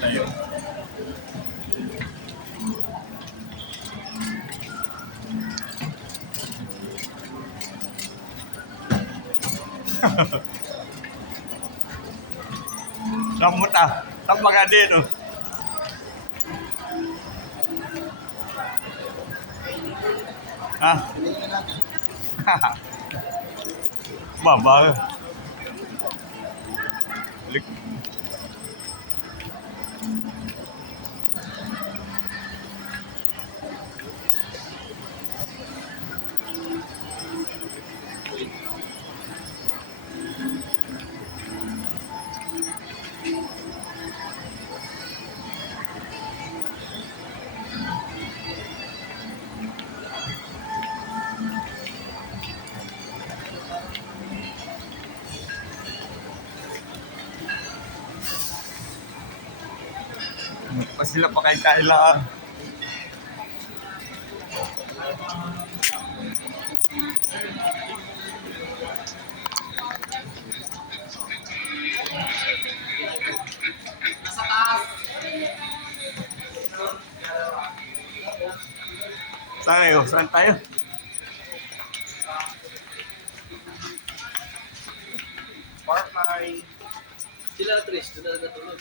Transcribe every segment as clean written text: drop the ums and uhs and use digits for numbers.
Ayun. Lamot ah. Tampaga din oh. Ah. Baba. Balik. Pa sila pa kay Kayla. Saan tayo? Saan tayo? Parkay. Sila Tris, sila natulog.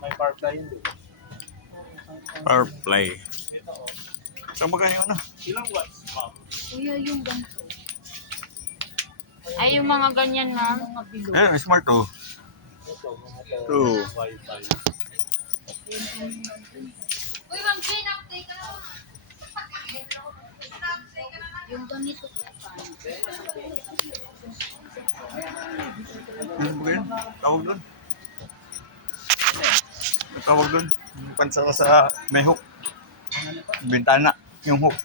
May Parkay yun. Power play. Saan ba ganyan na? Ilang watts, ma'am? Kuya, yung ganito. Ay, yung mga ganyan na, mga bilog. Eh, smart oh. Ito, mga True. Wi-Fi. Uy, Ma'am Jane, update ka na. Yung ganito po pa. Ano ba yun? Tawag doon? Tawag doon? Yung pansara sa may hook. Bintana. Yung hook.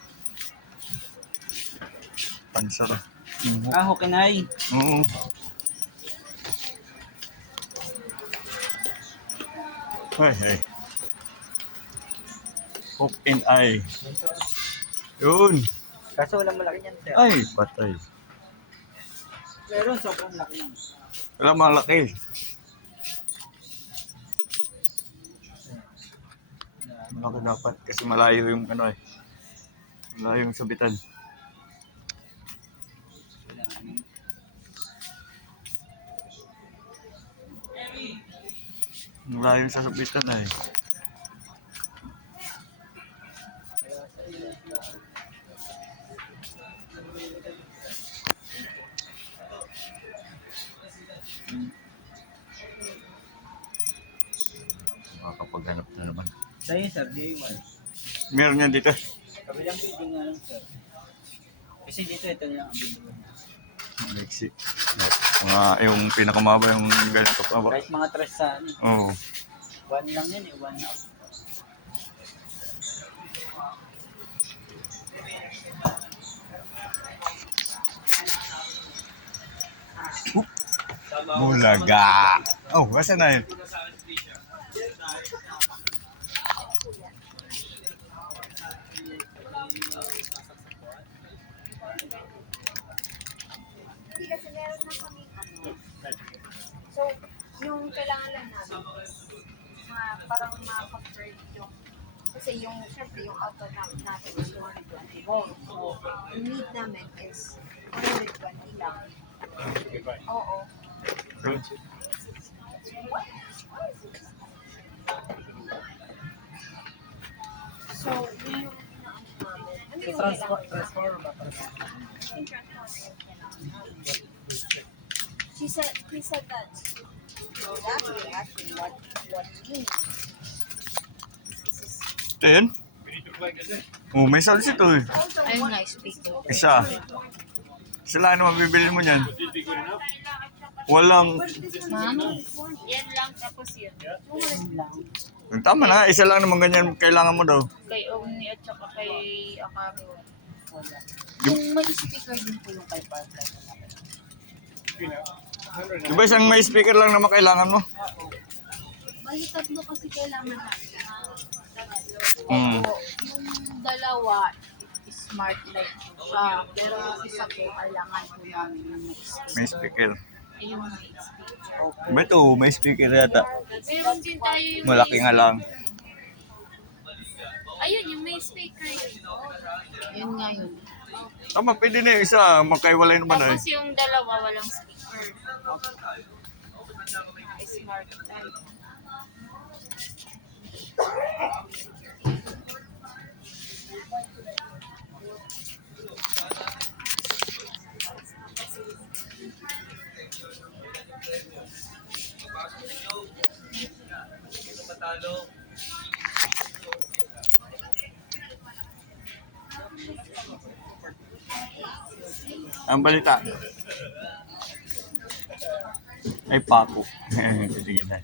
Pansara. Yung hook. Ah, Hokinay. Oo. Ay, ay. Hook and eye. Yun. Kaso walang malaki yan, sir. Ay, patay. Meron, sobrang laki yan. Wala malaki. Malaki dapat kasi malayo yung ano eh. Malayo yung sabitan. Malayo yung sabitan eh. Makakapaghanap na naman. Sa'yo, sir, J1. Meron yan dito. Kabilang building nga lang, sir. Kasi dito, ito lang ang building. Lexi. Yung pinakamaba yung ganito pa ba? Kahit mga tres sa ano. Oo. 1 lang yan eh, 1 up. Bulaga. Oh, basta na yun. Hindi kasi meron na kami ano. So, yung kailangan lang namin, parang ma-convert yung, kasi yung, syempre, yung output natin is 220 volts. So, yung need namin is 120 lang. Oo. So, yun yung namin. Ano yung Transformer ba? He said that actually what he needs. Ito yun? Oh, may sound ito eh. Ayun nga, speaker. Isa. Isa lang naman bibili mo niyan. Walang... Ma'am? Yan lang, tapos yun. Tama na, isa lang naman ganyan kailangan mo daw. Kay Omni at saka kay Akaro. Yung may speaker din po yung kay Parklight. Di ba isang may speaker lang naman kailangan mo? Bali tatlo kasi kailangan natin. Hmm. Opo, yung dalawa is smart light siya. Pero isa po, kailangan po namin ng May speaker. Ayun, may speaker. Ba ito, may speaker yata. Meron din tayo yung Malaki nga lang. Ayun, yung may speaker yun. Yun nga yun. Tama, pwede na yung isa. Magkaiwalay naman ay. Tapos yung dalawa, walang speaker. Smart light. Ang balita. Ay, pako. Sige na.